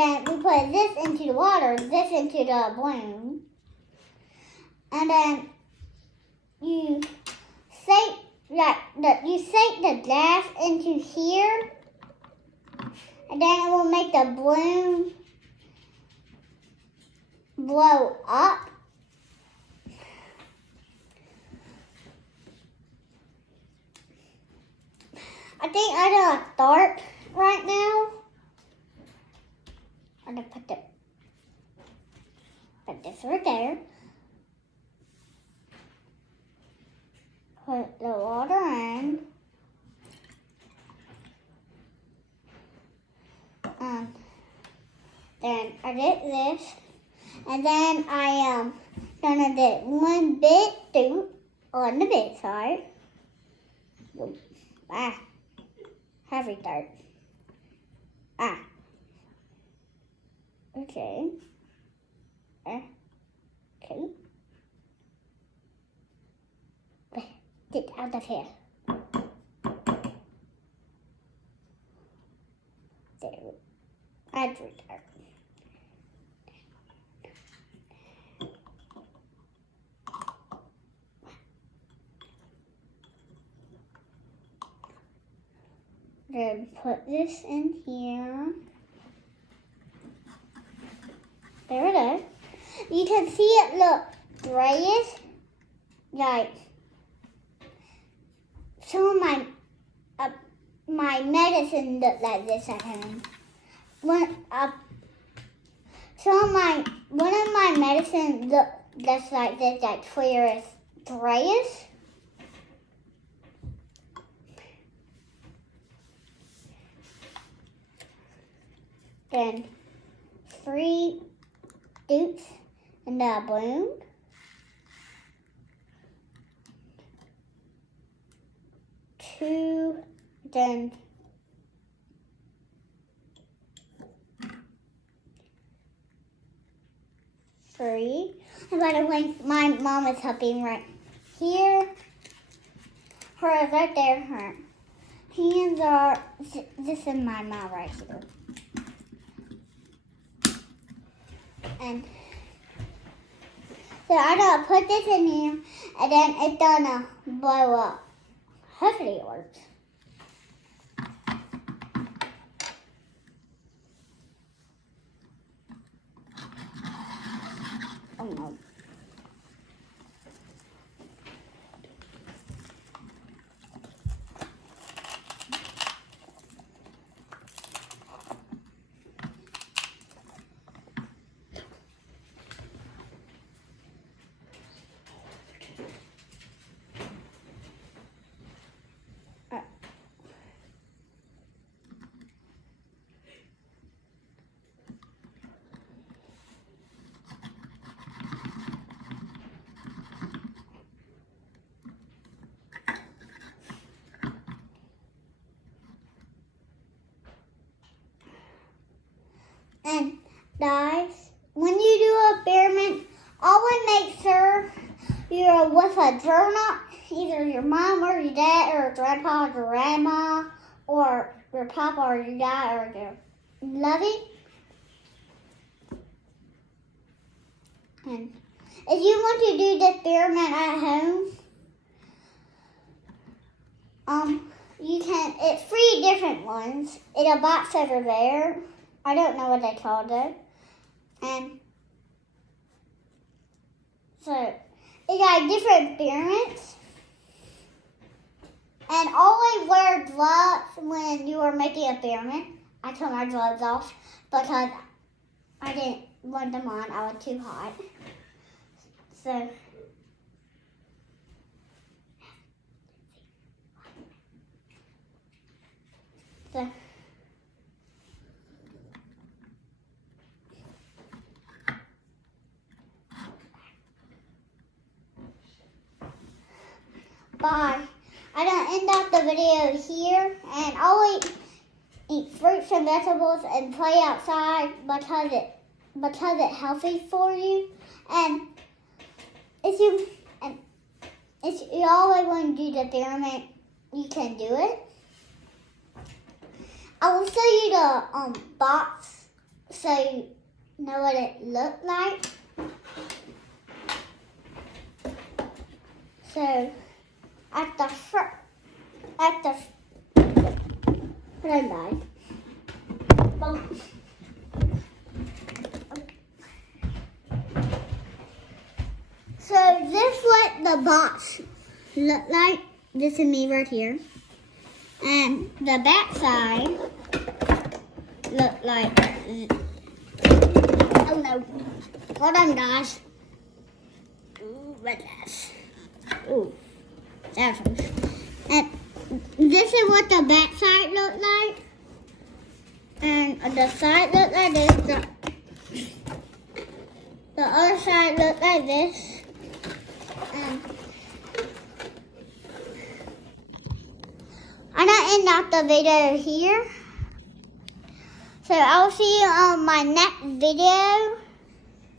then we put this into the water, this into the balloon. And then you sink the gas into here. And then it will make the balloon blow up. I think I'm gonna start right now. I'm gonna put this right there. Put the water in. Then I did this, and then I am gonna do one bit through on the bit side. Heavy dart. Okay. Okay. Get out of here. There. Add retard. Then put this in here. There it is. You can see it look grayish. Like some of my medicine look like this at home. One of my medicine look just like this, like clear as grayish. Then 3 dupes in the balloon. Two, then 3. And by the way, my mom is helping right here. Her is right there. Her hands are. This is my mom right here. And so I'm gonna put this in here, and then it's gonna blow up. Hopefully it works. Oh no. And guys, when you do experiment, always make sure you're with a grown-up, either your mom or your dad or your grandpa or your grandma or your papa or your dad or your lovey. And if you want to do the experiment at home, you can. It's 3 different ones in a box over there. I don't know what they called it. And so it got different experiments. And always wear gloves when you are making an experiment. I took my gloves off because I didn't want them on. I was too hot. So bye. I'm going to end up the video here, and always eat fruits and vegetables and play outside because it's healthy for you. And if you always want to do the experiment, you can do it. I will show you the box so you know what it looked like. So at the front, hold on, guys. So this is what the box looked like. This is me right here. And the back side looked like, oh no, hold on guys. Ooh, goodness. Ooh, that's and this is what the back side looked like. And the side looked like this. The other side looked like this. And I'm gonna end out the video here. So I'll see you on my next video.